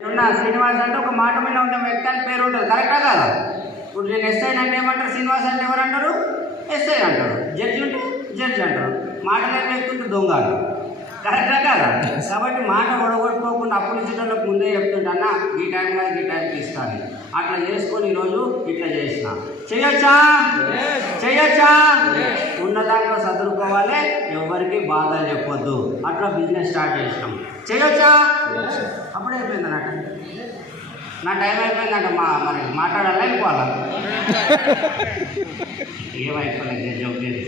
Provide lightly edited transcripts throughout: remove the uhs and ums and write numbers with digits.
శ్రీనివాస్ అంటే ఒక మాట మీద ఉన్న వ్యక్తి అని పేరు ఉంటుంది, కరెక్టా కాదా? ఇప్పుడు నేను ఎస్ఐ అంటే ఏమంటారు, శ్రీనివాస్ అంటే ఎవరు అంటారు? ఎస్ఐ అంటారు. జడ్జి ఉంటే జడ్జి అంటారు. మాట లేని వ్యక్తి ఉంటే దొంగ అంటారు, కరెక్టా కాదా? కాబట్టి మాట ఒడగొట్టుకోకుండా అప్పులు ఇచ్చేటోళ్ళకి ముందే చెప్తుంటా, అన్న ఈ టైం కాదు ఈ టైంకి ఇస్తాను. అట్లా చేసుకొని ఈరోజు ఇట్లా చేసిన. చేయొచ్చా? చేయొచ్చా? ఉన్న దాంట్లో చదువుకోవాలి, ఎవరికి బాధలు చెప్పొద్దు. అట్లా బిజినెస్ స్టార్ట్ చేసినాం. చేయొచ్చా? అప్పుడే అయిపోయింది అన్నట్టు. నా టైం అయిపోయిందంట. మరి మాట్లాడాలా అయిపోవాలా? ఏమైపోలేదు జోక్ లేదు.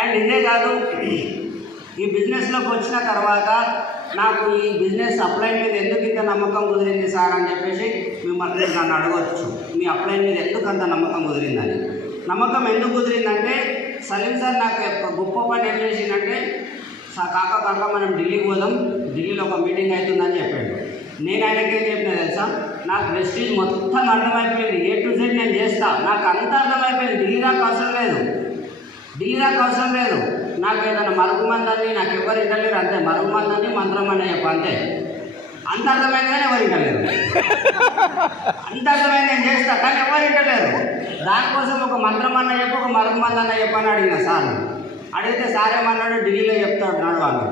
అండ్ ఇదే కాదు, ఈ బిజినెస్లోకి వచ్చిన తర్వాత నాకు ఈ బిజినెస్ అప్లైన్ మీద ఎందుకు ఇంత నమ్మకం కుదిరింది సార్ అని చెప్పేసి మిమ్మల్ని నన్ను అడగవచ్చు. మీ అప్లైన్ మీద ఎందుకు అంత నమ్మకం కుదిరిందని. నమ్మకం ఎందుకు కుదిరిందంటే, సలీం సార్ నాకు గొప్ప పని ఏం చేసిందంటే, కాక మనం ఢిల్లీకి పోదాం, ఢిల్లీలో ఒక మీటింగ్ అవుతుందని చెప్పాడు. నేను ఆయనకి ఏం చెప్పినా తెలుసా, నాకు ప్రెస్టీజ్ మొత్తం అర్థమైపోయింది, ఏ టు జెడ్ నేను చేస్తా, నాకు అంత అర్థమైపోయింది. ఢిల్లీ దాకా అవసరం లేదు, ఢిల్లీ దాకా అవసరం లేదు. నాకు ఏదైనా మరుగుమందని నాకు ఎవరు ఇంటలేరు, అంతే. మరుగుమందని మంత్రం అని చెప్పు, అంతే. అంత అర్థమైంది కానీ ఎవరు ఇంటలేరు. అంత అర్థమైంది నేను చేస్తా, కానీ ఎవరు ఇంటలేరు. దానికోసం ఒక మంత్రం అన్న చెప్పు, ఒక మరుగుమంది అన్న చెప్పు అని అడిగిన సార్. అడిగితే సార్ ఏమన్నాడు, ఢిల్లీలో చెప్తాడు నాడు వాళ్ళు.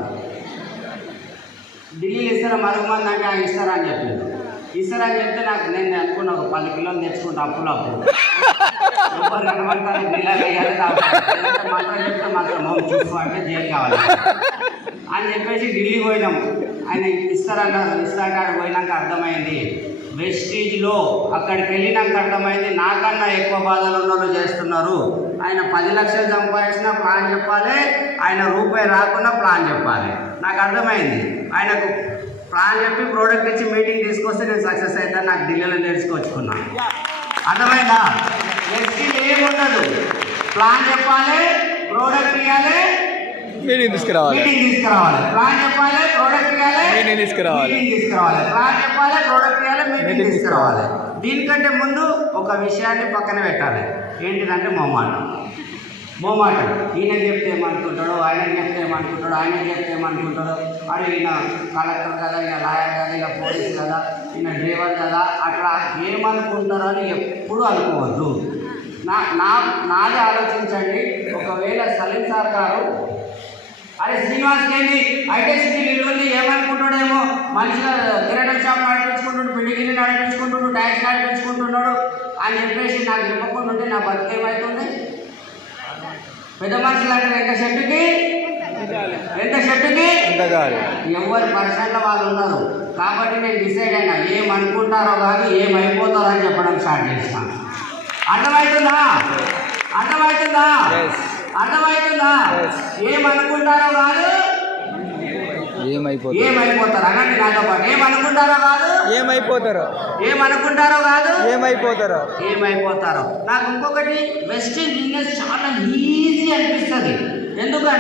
ఢిల్లీలో ఇస్తారా మరుగుమంది అంటే ఆయన ఇస్తారా అని చెప్పిండు. ఇస్తారని చెప్తే నాకు నేను అనుకున్నా ఒక 10 కిలోలు తెచ్చుకుంటా అప్పులు ఎవరు కనబడతాను ఢిల్లీలో వేయాలి. మాత్రం చెప్తే మాత్రం చూసుకో అంటే జైలు కావాలి అని చెప్పేసి ఢిల్లీ పోయినాం. ఆయన ఇస్తారంటాడు. పోయినాక అర్థమైంది, వెస్టీజ్లో అక్కడికి వెళ్ళినాక అర్థమైంది నాకన్నా ఎక్కువ బాధలు ఉన్న వాళ్ళు చేస్తున్నారు. ఆయన 10 లక్షలు సంపాదించినా ప్లాన్ చెప్పాలి, ఆయన రూపాయి రాకుండా ప్లాన్ చెప్పాలి. నాకు అర్థమైంది. ఆయనకు ప్లాన్ చెప్పి ప్రోడక్ట్ ఇచ్చి మీటింగ్ తీసుకొస్తే నేను సక్సెస్ అవుతాను. నాకు ఢిల్లీలో నేర్చుకొచ్చుకున్నాను. అర్థమైందా? వెస్టీజ్ ఏముండదు, ప్లాన్ చెప్పాలి, ప్రోడక్ట్ ఇవ్వాలి, మీటింగ్ తీసుకురావాలి. ప్లాన్ చెప్పాలి, ప్రోడక్ట్ ఇవ్వాలి, మీటింగ్ తీసుకురావాలి. ప్లాన్ చెప్పాలి, ప్రోడక్ట్ ఇవ్వాలి, మీటింగ్ తీసుకురావాలి. దీనికంటే ముందు ఒక విషయాన్ని పక్కన పెట్టాలి. ఏంటిదంటే మొహమాటం. ఈయన చెప్తే ఏమనుకుంటాడు, ఆయనకి చెప్తే ఏమనుకుంటాడు, ఆయనకి చెప్తే ఏమనుకుంటాడు, అరే ఈయన కలెక్టర్ కదా, ఈయన లాయర్ కదా, ఈయన పోలీస్ కదా, ఈయన డ్రైవర్ కదా, అట్లా ఏమనుకుంటారో అని ఎప్పుడూ అనుకోవద్దు. నాదే ఆలోచించండి. ఒకవేళ సలీం సార్ గారు అరే శ్రీనివాస్కి ఏంటి ఐటెక్ సిటీ నిల్వని ఏమనుకుంటాడేమో, మంచిగా కిరాణం షాప్ నడిపించుకుంటున్నాడు, పిడిగిరి నడిపించుకుంటున్నాడు, ట్యాక్స్ నడిపించుకుంటున్నాడు అని చెప్పేసి నాకు చెప్పకుండా ఉంటే నా బతికేమవుతుంది? పెద్ద మనుషులు అంటే ఎంత షెట్టుకి ఎవరి పర్సన్లో వాళ్ళు ఉన్నారు. కాబట్టి నేను డిసైడ్ అయినా ఏమనుకుంటారో కాదు ఏమైపోతారో అని చెప్పడం స్టార్ట్ చేస్తాను. అర్థమవుతుందా? ఏమనుకుంటారో కాదు ఏమైపోతారు. అనండి నాతో పాటు, ఏమనుకుంటారో కాదు ఏమైపోతారో. నాకు ఇంకొకటి, వెస్టీజ్ బిజినెస్ చాలా ఈజీ అనిపిస్తుంది. ఎందుకంటే